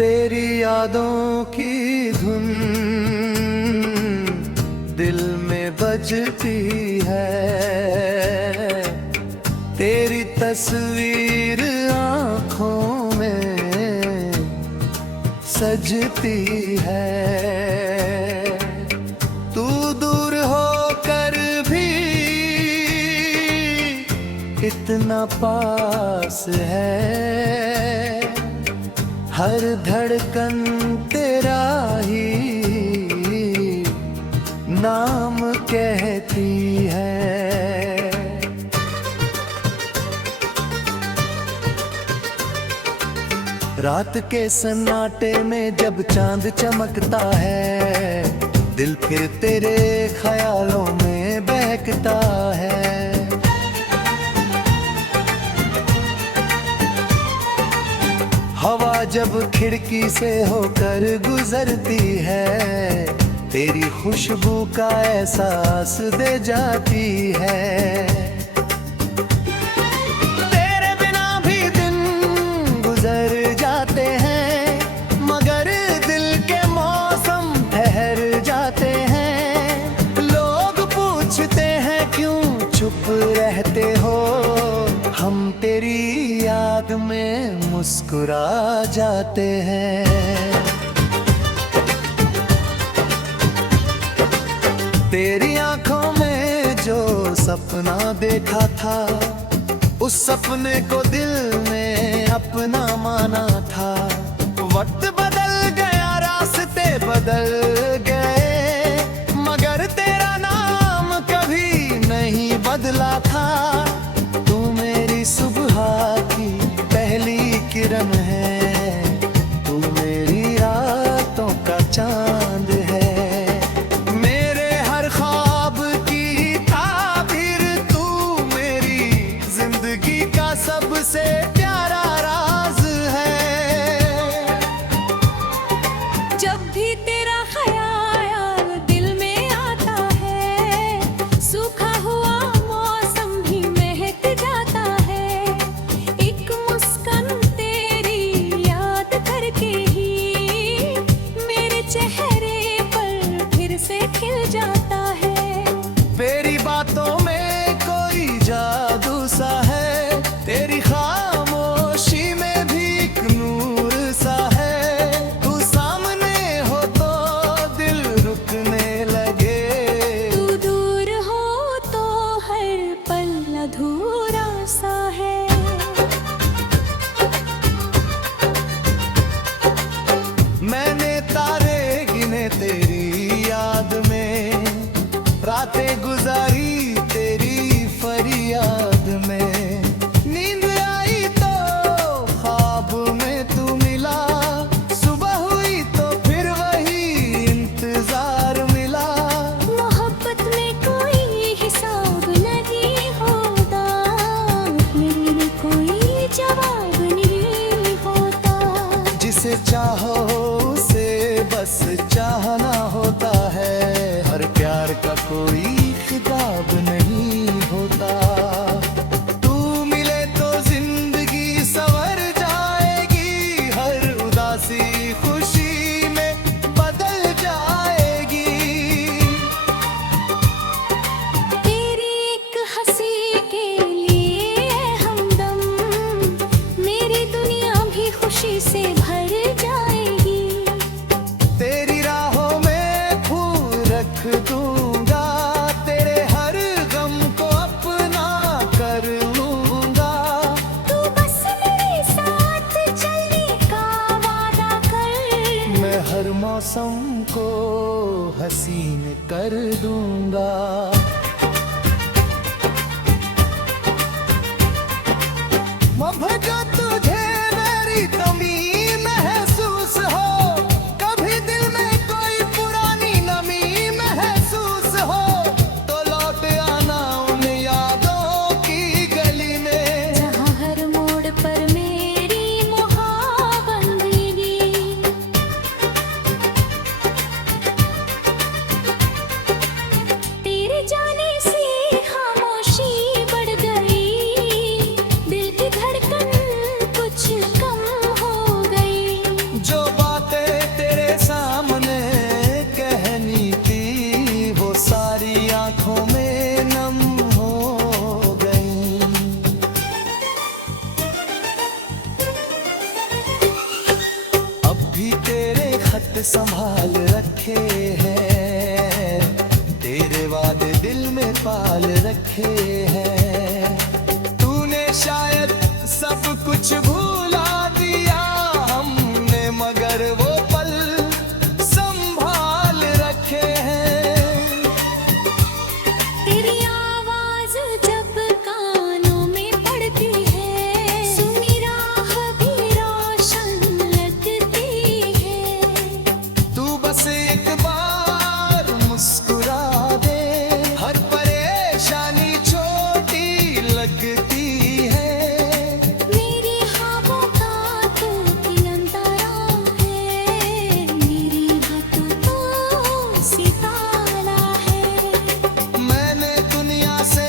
तेरी यादों की धुन दिल में बजती है, तेरी तस्वीर आँखों में सजती है। तू दूर होकर भी इतना पास है, हर धड़कन तेरा ही नाम कहती है। रात के सन्नाटे में जब चांद चमकता है, दिल फिर तेरे ख्यालों में बहकता है। हवा जब खिड़की से होकर गुजरती है, तेरी खुशबू का एहसास दे जाती है। तेरे बिना भी दिन गुजर जाते हैं, मगर दिल के मौसम ठहर जाते हैं। लोग पूछते हैं क्यों चुप रहते हो, हम तेरी याद में मुस्कुरा जाते हैं। तेरी आंखों में जो सपना देखा था, उस सपने को दिल में अपना माना था। वक्त बदल गया, रास्ते बदल गए, मगर तेरा नाम कभी नहीं बदला था। तू मेरी सुबह की पहली किरण है, तू मेरी रातों का चांद है। मेरे हर ख्वाब की ताबीर तू, मेरी जिंदगी का सबसे प्यारा राज है। जब भी तेरा ख्याल दिल में आता है, सूखा हुआ मौसम भी महक जाता है। एक मुस्कान तेरी याद करके ही मेरे चेहरे पर फिर से खिल जाता है। तेरी बातों में कोई जादू सा है, तेरी खामोशी में भी एक नूर सा है। तू सामने हो तो दिल रुकने लगे, तू दूर हो तो हर पल अधूरा सा है। मैंने तारे गिने तेरी याद में, रातें गुजारी तेरी फरियाद में। नींद आई तो ख्वाब में तू मिला, सुबह हुई तो फिर वही इंतजार मिला। मोहब्बत में कोई हिसाब नहीं होता, मेरे कोई जवाब नहीं होता। जिसे चाहो उसे बस चाहना होता है, हर प्यार का कोई खिताब नहीं होता। तू मिले तो जिंदगी संवर जाएगी, हर उदासी खुशी में बदल जाएगी। तेरी एक हंसी के लिए हमदम, मेरी दुनिया भी खुशी से भर जाएगी। तेरी राहों में फूल रख दूंगा, तेरे हर गम को अपना कर लूंगा। तू बस मेरे साथ चलने का वादा कर, मैं हर मौसम को हसीन कर दूंगा। मभजा तुझे मेरी कमी महसूस हो, कभी दिल में कोई पुरानी नमी महसूस हो, तो लौट आना उन यादों की गली में, जहाँ हर मोड़ पर मेरी मुहाबंदी। तेरे संभाल रखे हैं, तेरे वादे दिल में पाल रखे हैं। तूने शायद सब कुछ भूला दिया हमने, मगर वो पल संभाल रखे हैं। तेरी आवाज जब कानों में पड़ती है, सुनी राह भी रोशन लगती है। तू बस एक बार मुस्कुरा दे, हर परेशानी छोटी लगती है। मेरी ख्वाबों का तू तिलंतरा है, मेरी बातों तो सितारा है। मैंने दुनिया से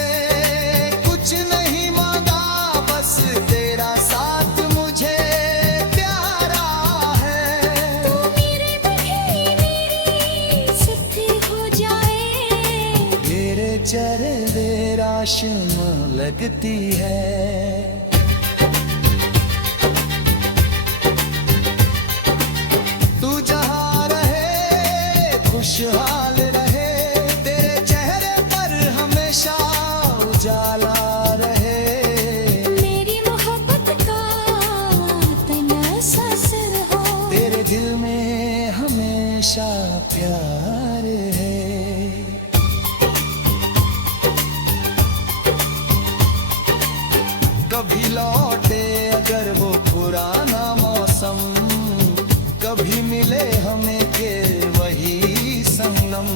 कुछ नहीं मांगा, बस तेरा साथ मुझे प्यारा है। तू मेरे बगैर मेरी सिद्धि हो जाए, तेरे चेहरे राशम लगती है। तू जहाँ रहे खुशहाल रहे, तेरे चेहरे पर हमेशा उजाला रहे। मेरी मोहब्बत का तनससर हो, तेरे दिल में हमेशा प्यार है। कभी लौटे अगर वो पुराना मौसम, कभी मिले हमें के वही संगम,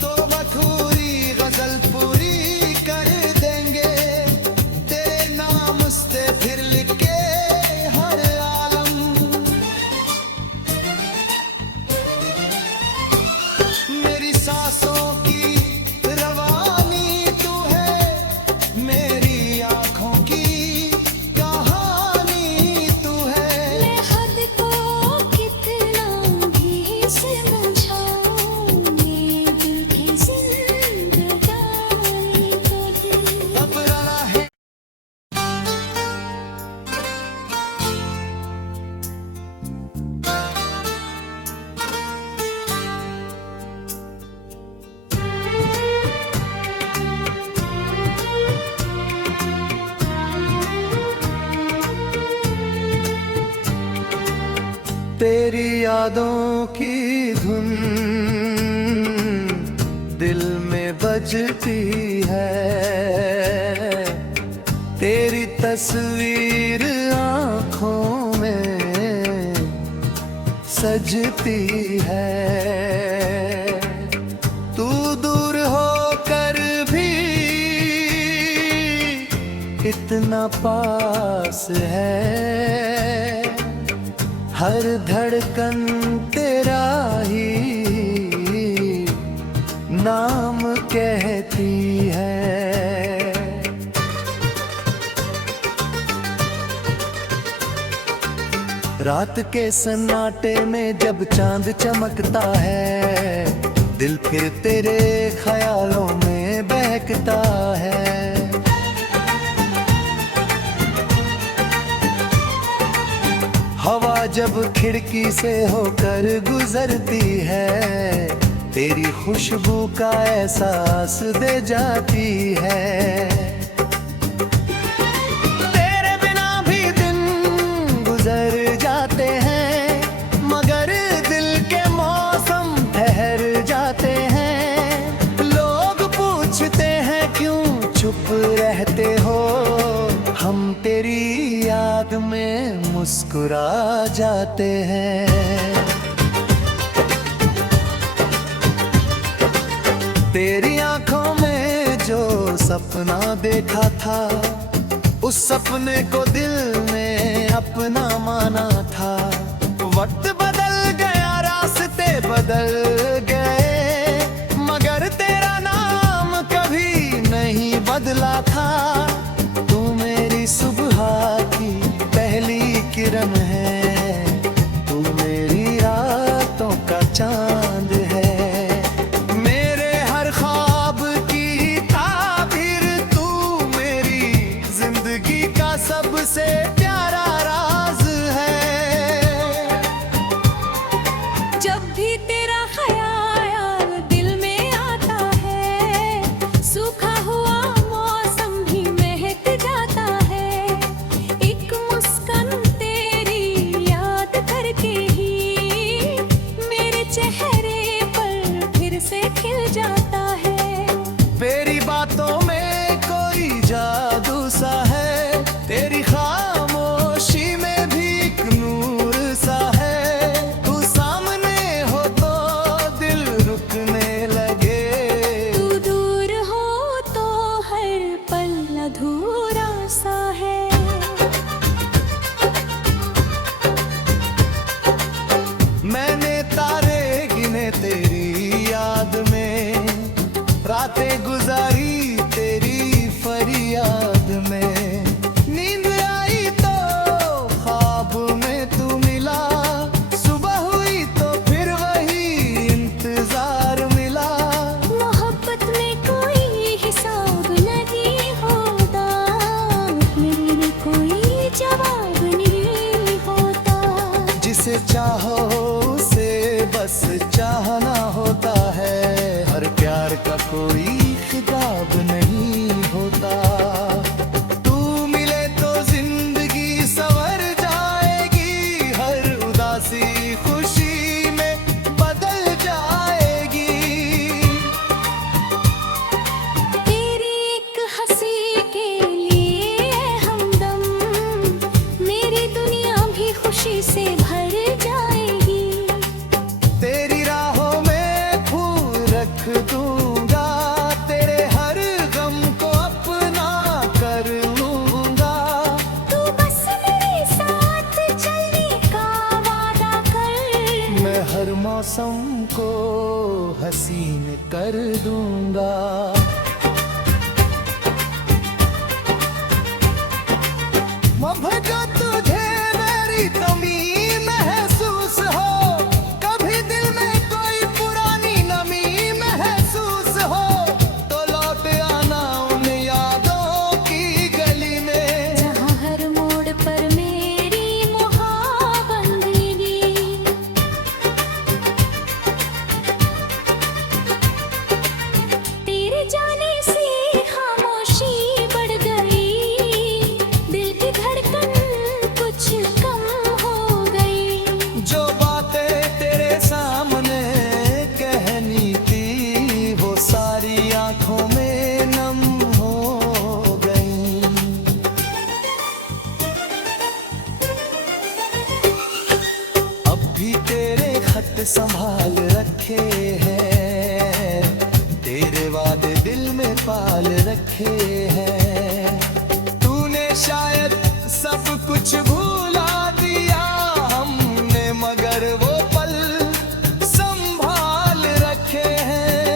तो मधुरी गजल पूरी कर देंगे, तेरे नाम से फिर लिखे हर आलम। मेरी सांसों की रवानी तू है, मेरी आँखों की कहानी तू है। मैं हद को कितना भी समझाऊं, ये दिल की जिंदगानी तुझ। अब राहें तेरी यादों की धुन दिल में बजती है, तेरी तस्वीर आँखों में सजती है। तू दूर होकर भी इतना पास है, हर धड़कन तेरा ही नाम कहती है। रात के सन्नाटे में जब चांद चमकता है, दिल फिर तेरे ख्यालों में बहकता है। हवा जब खिड़की से होकर गुजरती है, तेरी खुशबू का एहसास दे जाती है। तेरे बिना भी दिन गुजर जाते हैं, मगर दिल के मौसम ठहर जाते हैं। लोग पूछते हैं क्यों चुप रहते हो, हम तेरी याद में मुस्कुरा जाते हैं। तेरी आंखों में जो सपना देखा था, उस सपने को दिल ने अपना माना था। वक्त बदल गया, रास्ते बदल गए, मगर तेरा नाम कभी नहीं बदला था। तू मेरी सुबह की पहली किरण है, तू मेरी रातों का चांद है। मेरे हर ख्वाब की ताबीर तू, मेरी जिंदगी का सबसे प्यारा राज है। सा है, तेरी खामोशी में भी एक नूर सा है। तू सामने हो तो दिल रुकने लगे, तू दूर हो तो हर पल अधूरा सा है। मैंने तारे गिने तेरी याद में, रातें गुजारी तेरी फरियाद में। नींद आई तो ख्वाब में तू मिला, सुबह हुई तो फिर वही इंतजार मिला। मोहब्बत में कोई हिसाब नहीं होता, मेरे कोई जवाब नहीं होता। जिसे चाहो उसे बस चाहना होता है, हर प्यार का कोई खिताब नहीं होता। तू मिले तो जिंदगी संवर जाएगी, हर उदासी खुशी में बदल जाएगी। तेरी एक हंसी के लिए हमदम, मेरी दुनिया भी खुशी से भर जाएगी। तेरी राहों में फूल रख दूंगा, तेरे हर गम को अपना कर लूंगा। तू बस मेरे साथ चलने का वादा कर, मैं हर मौसम को हसीन कर दूंगा। मभजा तुझे मेरी कमी महसूस हो, कभी दिल में कोई पुरानी नमी महसूस हो, तो लौट आना उन यादों की गली में। जहाँ हर मोड़ पर मेरी मुहाबंदगी। तेरे जाने से खामोशी बढ़ गई, दिल की धड़कन कुछ कम हो गई। जो बातें तेरे सामने कहनी थी, वो सारी आंखों में नम हो गई। अब भी तेरे खत संभाल रखे हैं, तेरे वादे दिल में पाल रखे हैं। तूने शायद सब कुछ भूला दिया हमने, मगर वो पल संभाल रखे हैं।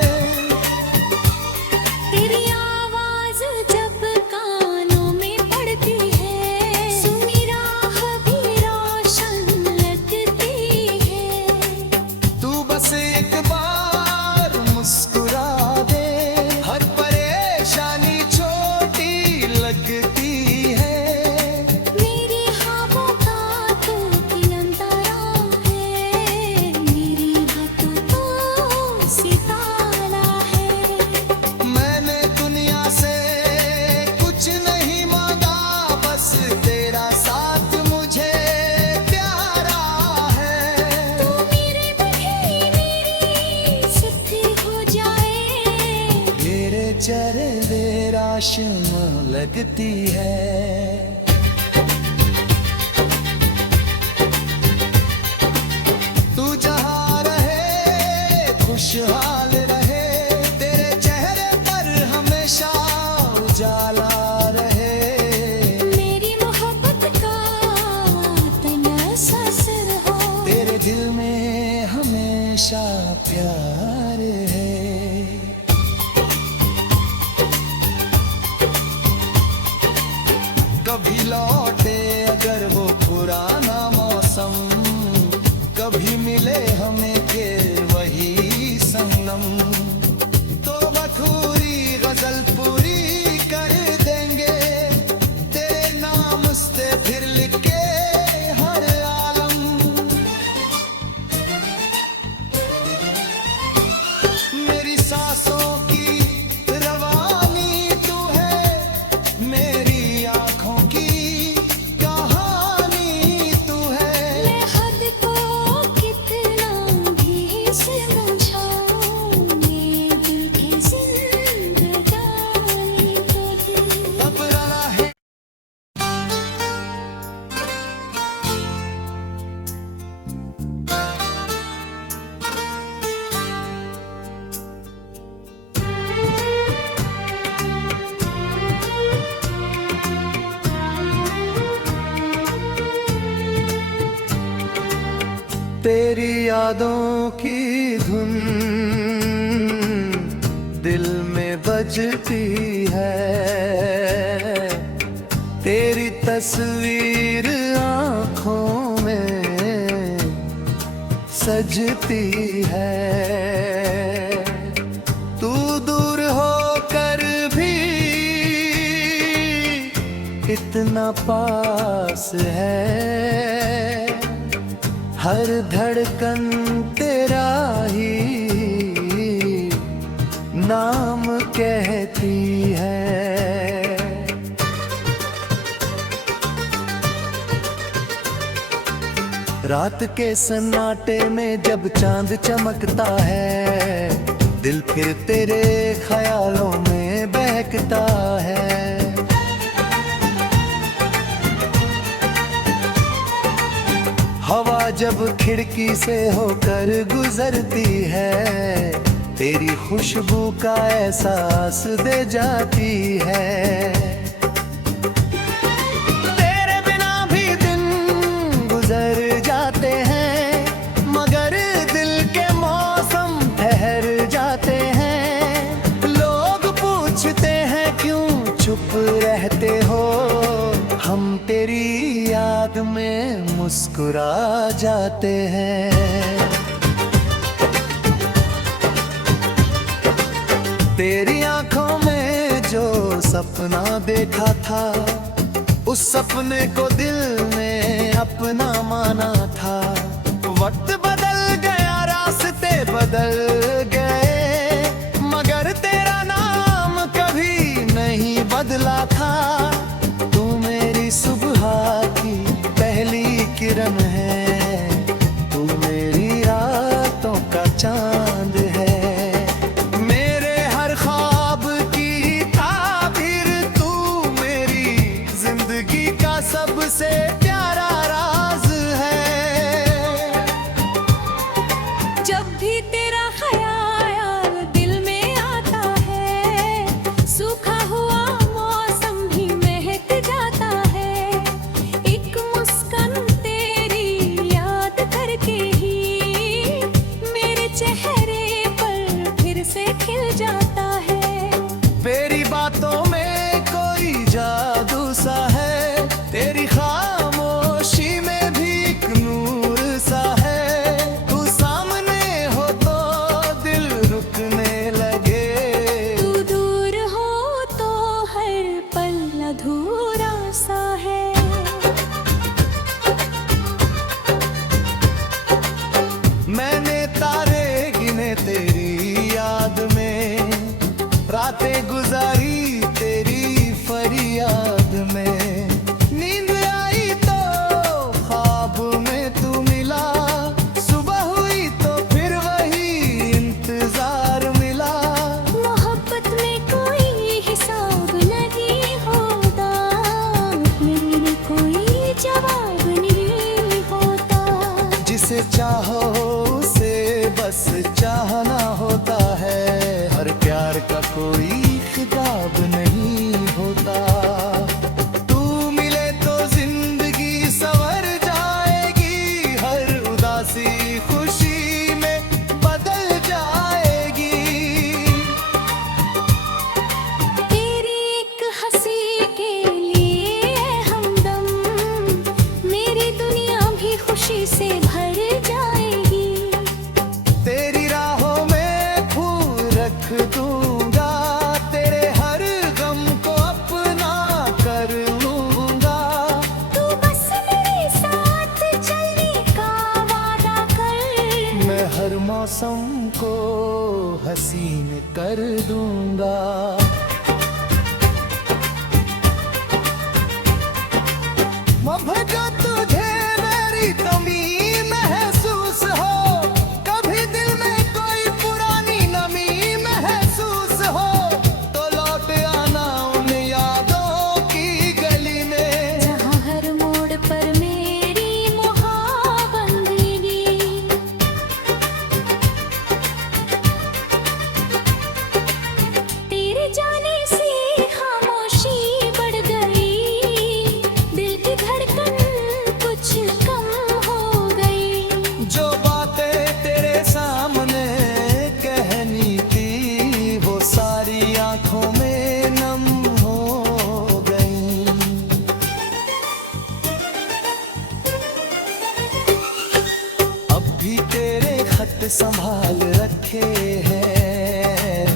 तेरी आवाज जब कानों में पड़ती है, सुनी राह भी रोशन लगती है। तू बस एक बार मुस्कुरा दे, हर परेशानी छोटी लगती है। मेरी ख्वाबों का तू किरंतारा है, मेरी बातों तो सितारा है। मैंने दुनिया से कुछ नहीं मांगा, बस तेरा साथ मुझे प्यारा है। तू मेरे बहे मेरी सुधि हो जाए, तेरे चेहरे राशम लगती है। तू जहाँ रहे खुशहाल रहे, तेरे चेहरे पर हमेशा उजाला रहे। मेरी मोहब्बत का तनससर हो, तेरे दिल में हमेशा प्यार है। कभी लौटे अगर वो पुराना मौसम, कभी मिले हमें के वही संगम, तो बखूरी गजल पूरी कर देंगे, तेरे नाम से फिर लिख के हर आलम। मेरी सांसों की रवानी तू है, मेरी आंखों की तेरी यादों की धुन दिल में बजती है, तेरी तस्वीर आँखों में सजती है। तू दूर होकर भी इतना पास है, हर धड़कन तेरा ही नाम कहती है। रात के सन्नाटे में जब चांद चमकता है, दिल फिर तेरे ख्यालों में बहकता है। हवा जब खिड़की से होकर गुजरती है, तेरी खुशबू का एहसास दे जाती है। तेरे बिना भी दिन गुजर जाते हैं, मगर दिल के मौसम ठहर जाते हैं। लोग पूछते हैं क्यों चुप रहते हो, हम तेरी याद में मुस्कुरा जाते हैं। तेरी आंखों में जो सपना देखा था, उस सपने को दिल ने अपना माना था। वक्त बदल गया, रास्ते बदल गए, मगर तेरा नाम कभी नहीं बदला था। तू मेरी सुबह की पहली किरण है, तू मेरी रातों का चांद है। मेरे हर ख्वाब की ताबीर तू, मेरी जिंदगी का सबसे प्यारा राज है। जब भी तेरा ख्याल दिल में आता है, सूखा हुआ मौसम भी महक जाता है। एक मुस्कान तेरी याद करके ही मेरे चेहरे पर फिर से खिल जाता है। तेरी बातों में कोई जादू सा है, तेरी खामोशी में भी एक नूर सा है। तू सामने हो तो दिल रुकने लगे, तू दूर हो तो हर पल अधूरा सा है। मैंने तारे गिने तेरी याद में, रातें गुजारी तेरी फरियाद में। नींद आई तो ख्वाब में तू मिला, सुबह हुई तो फिर वही इंतजार मिला। मोहब्बत में कोई हिसाब नहीं होता, मेरे कोई जवाब नहीं होता। जिसे चाहो उसे बस चाहना होता है, हर प्यार का कोई खिताब नहीं होता। तू मिले तो जिंदगी संवर जाएगी, हर उदासी खुशी में बदल जाएगी। तेरी एक हंसी के लिए हमदम, मेरी दुनिया भी खुशी से भर जाएगी। तेरी राहों में फूल रख दूंगा, तेरे हर गम को अपना कर लूंगा। तू बस मेरे साथ चलने का वादा कर, मैं हर मौसम को हसीन कर दूंगा। मभजा तुझे मेरी कमी महसूस हो, कभी दिल में कोई पुरानी नमी महसूस हो, तो लौट आना उन यादों की गली में, जहाँ हर मोड़ पर मेरी मुहाबंदगी। तेरे कैसे संभाल रखे हैं,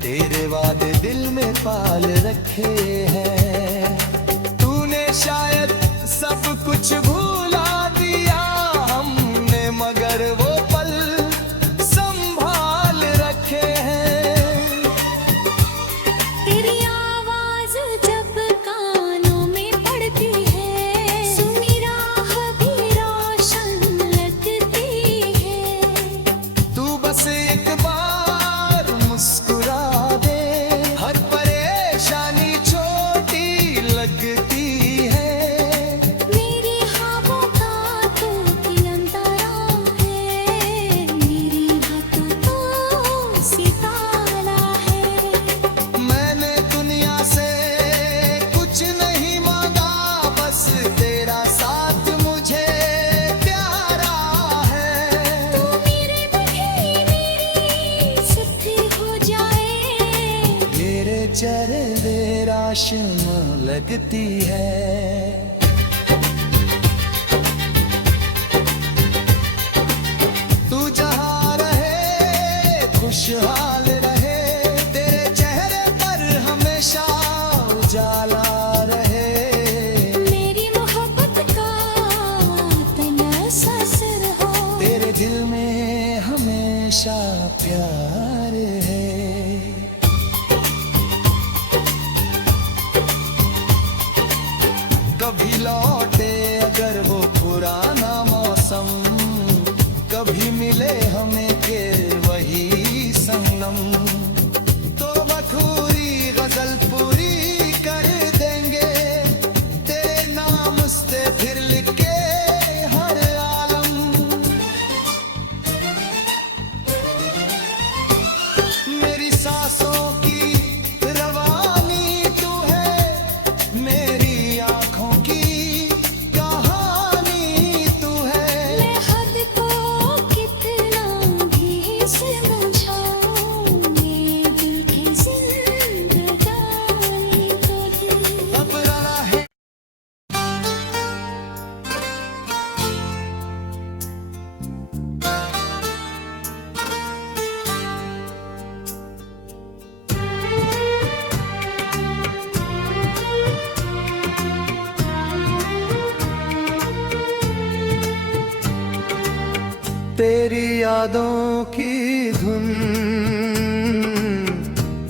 तेरे वादे दिल में पाल रखे हैं। तूने शायद सब कुछ भूला दिया हमने, मगर वो पल संभाल रखे हैं। तेरी आवाज जब कानों में पड़ती है, सुनी राह भी रोशन लगती है। तू बस एक बार मुस्कुरा दे, हर परेशानी छोटी लगती है। मेरी ख्वाबों का तू किरंतरा है, मेरी बातों तो सितारा है। मैंने दुनिया से कुछ नहीं मांगा, बस तेरा साथ मुझे प्यारा है। तू मेरे बहे मेरी सुधि हो जाए, तेरे चेहरे राशम लगती है। तू जहाँ रहे खुशहाल रहे, तेरे चेहरे पर हमेशा उजाला रहे। मेरी मोहब्बत का तनससर हो, तेरे दिल में हमेशा प्यार है। कभी लौटे अगर वो पुराना मौसम, कभी मिले हमें के वही संगम, तो बखूरी गजल पूरी कर देंगे, तेरे नाम से फिर लिख के हर आलम। मेरी सांसों की रवानी तू है, मेरी आंखों की कहानी तू है। मैं हद को कितना भी समझाऊं, ये दिल की जिंदगानी तुझे। अब राहें तेरी यादों की धुन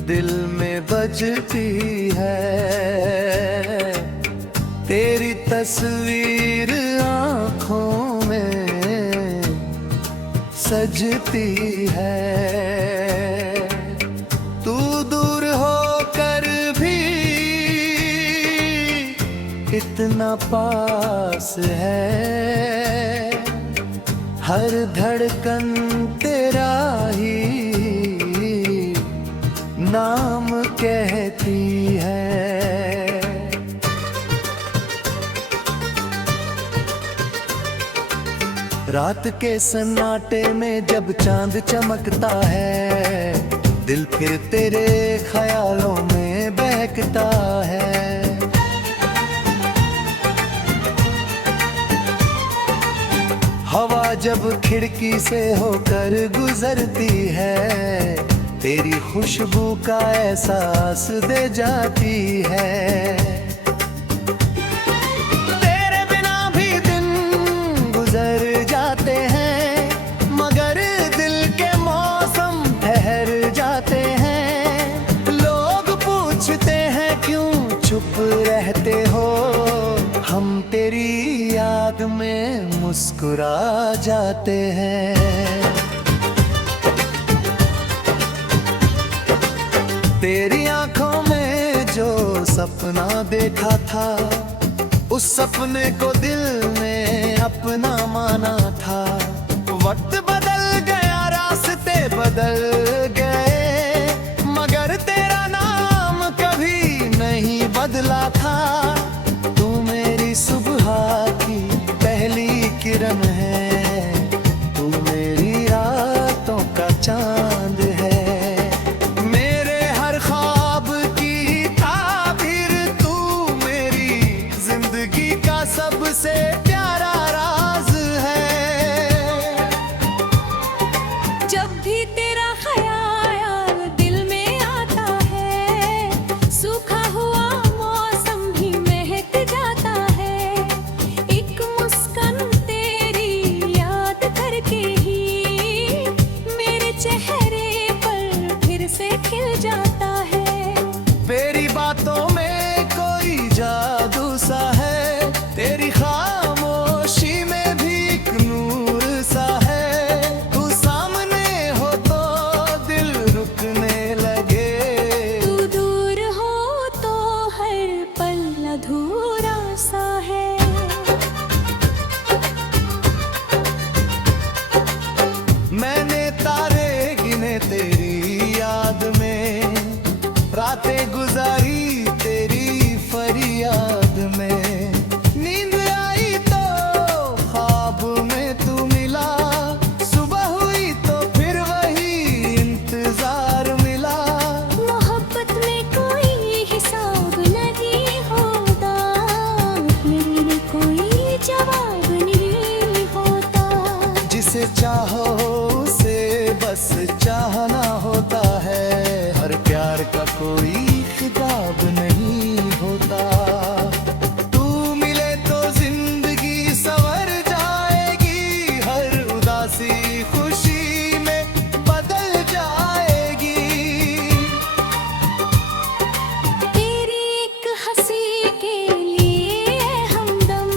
दिल में बजती है, तेरी तस्वीर आँखों में सजती है। तू दूर होकर भी इतना पास है, हर धड़कन तेरा ही नाम कहती है। रात के सन्नाटे में जब चांद चमकता है, दिल फिर तेरे ख्यालों में बहकता है। हवा जब खिड़की से होकर गुजरती है, तेरी खुशबू का एहसास दे जाती है। तेरे बिना भी दिन गुजर जाते हैं, मगर दिल के मौसम ठहर जाते हैं। लोग पूछते हैं क्यों चुप रहते हो, हम तेरी याद में मुस्कुरा जाते हैं। तेरी आंखों में जो सपना देखा था, उस सपने को दिल ने अपना माना था। वक्त बदल गया, रास्ते बदल गए, मगर तेरा नाम कभी नहीं बदला था। तू मेरी सुबह की पहली किरण है, तू मेरी रातों का चांद है। मेरे हर ख्वाब की ताबीर तू, मेरी जिंदगी का सबसे प्यारा राज है। सा है, तेरी खामोशी में भी एक नूर सा है। तू सामने हो तो दिल रुकने लगे, तू दूर हो तो हर पल अधूरा सा है। मैंने तारे गिने तेरी याद में, रातें गुजारी तेरी फरियाद में। नींद आई तो ख्वाब में तू मिला, सुबह हुई तो फिर वही इंतजार मिला। मोहब्बत में कोई हिसाब नहीं होता, मेरे कोई जवाब नहीं होता। जिसे चाहो उसे बस चाहना होता है, हर प्यार का कोई खिताब नहीं होता। तू मिले तो जिंदगी संवर जाएगी, हर उदासी खुशी में बदल जाएगी। तेरी एक हंसी के लिए हमदम,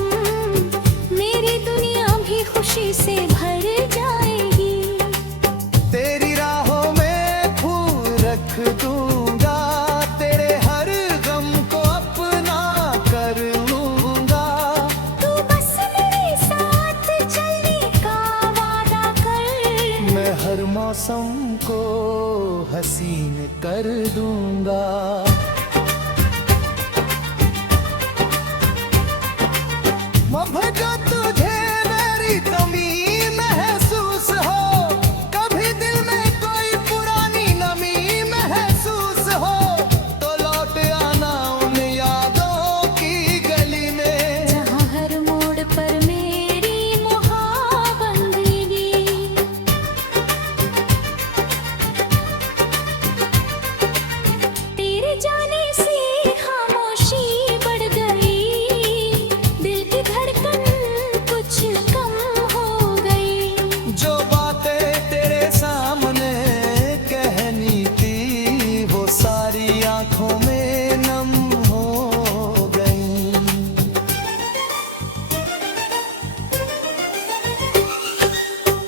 मेरी दुनिया भी खुशी से भर जाएगी। तेरी राहों में फूल रख दूंगा, तेरे हर गम को अपना कर लूंगा। तू बस मेरे साथ चलने का वादा कर, मैं हर मौसम को हसीन कर दूंगा। मभजा तुझे मेरी कमी महसूस हो, कभी दिल में कोई पुरानी नमी महसूस हो, तो लौट आना उन यादों की गली में। जहाँ हर मोड़ पर मेरी मुहाबंदगी। तेरे जाने से खामोशी बढ़ गई, दिल की धड़कन कुछ कम हो गई। जो बातें तेरे सामने कहनी थी, वो सारी आंखों में नम हो गई।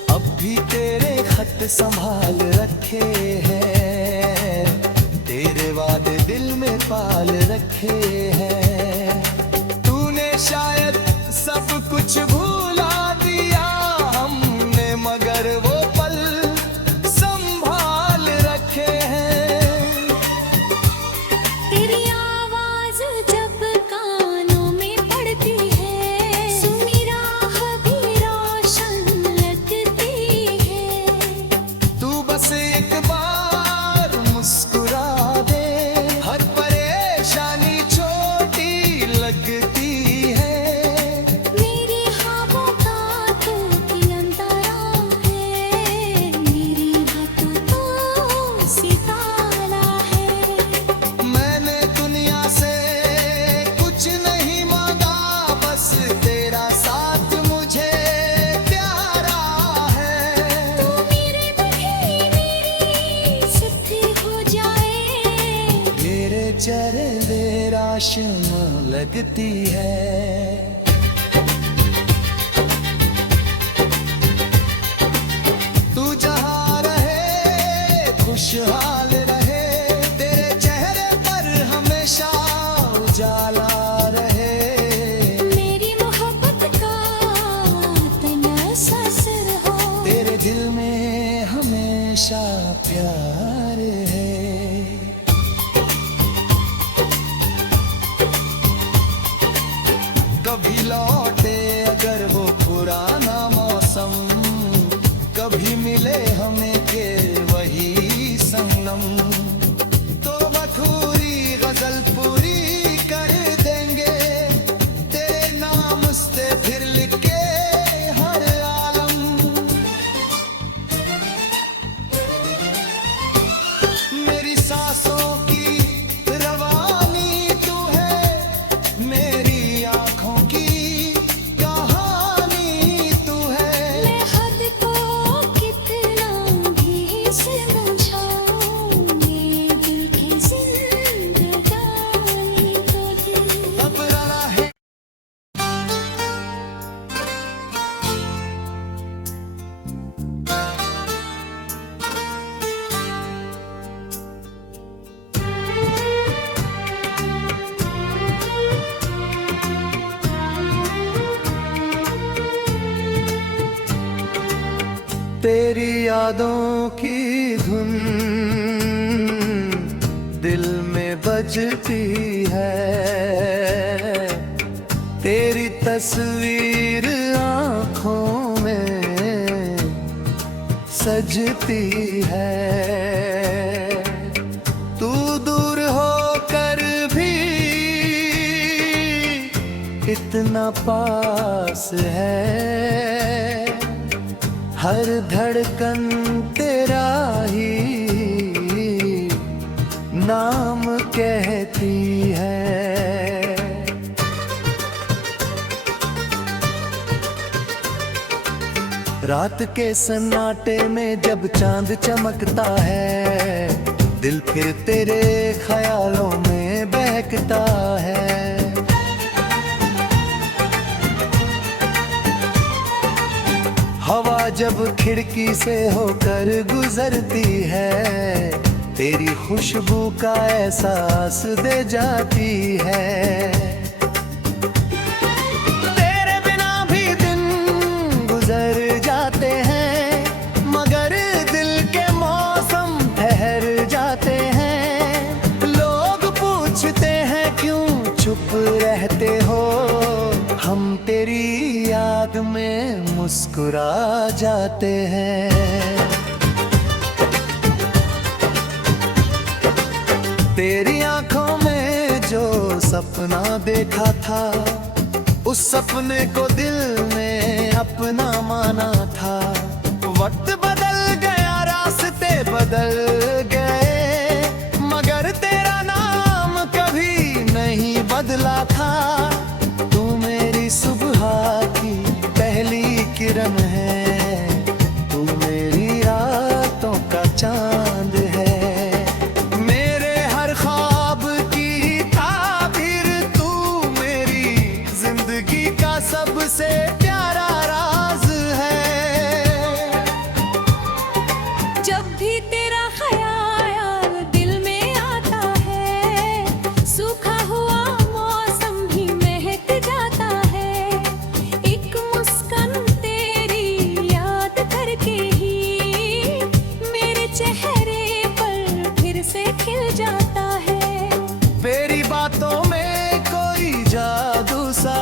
अब भी तेरे खत संभाल रखे हैं, तेरे वादे दिल में पाल रखे हैं। तूने शायद सब कुछ भूला दिया हमने, मगर वो पल संभाल रखे हैं। तेरी आवाज जब कानों में पड़ती है, सुनी राह भी रोशन लगती है। तू बस एक बार मुस्कुरा दे, हर परेशानी छोटी लगती है। मेरी ख्वाबों का तू किरंतारा है, मेरी बातों तो सितारा है। मैंने दुनिया से कुछ नहीं मांगा, बस तेरा साथ मुझे प्यारा है। तू मेरे बही मेरी सिद्धि हो जाए, मेरे चेहरे राशम लगती है। तू जहाँ रहे खुशहाल रहे, तेरे चेहरे पर हमेशा उजाला रहे। मेरी मोहब्बत का तनससर हो, तेरे दिल में हमेशा प्यार है। कभी लौटे अगर वो पुराना मौसम, कभी मिले हमें के वही संगम, तो मधुरी गजल पूरी कर देंगे, तेरे नाम से फिर लिख के हर आलम। मेरी सांसों की रवानी तू है, मेरी आंखों की तेरी यादों की धुन दिल में बजती है, तेरी तस्वीर आँखों में सजती है। तू दूर होकर भी इतना पास है, हर धड़कन तेरा ही नाम कहती है। रात के सन्नाटे में जब चांद चमकता है, दिल फिर तेरे ख्यालों में बहकता है। हवा जब खिड़की से होकर गुजरती है, तेरी खुशबू का एहसास दे जाती है। तेरे बिना भी दिन गुजर जाते हैं, मगर दिल के मौसम ठहर जाते हैं। लोग पूछते हैं क्यों चुप रहते हो, हम तेरी याद में मुस्कुरा जाते हैं। तेरी आंखों में जो सपना देखा था, उस सपने को दिल में अपना माना था। वक्त बदल गया, रास्ते बदल गए, मगर तेरा नाम कभी नहीं बदला था। तू मेरी सुबह की पहली किरण है, तू मेरी रातों का चांद है। मेरे हर ख्वाब की ताबीर तू, मेरी जिंदगी का सबसे प्यारा राज है। जब भी तेरा ख्याल दिल में आता है, सूखा हुआ मौसम भी महक जाता है। एक मुस्कान तेरी याद करके ही मेरे चेहरे पर फिर से खिल जाता है। तेरी बातों में कोई जादू सा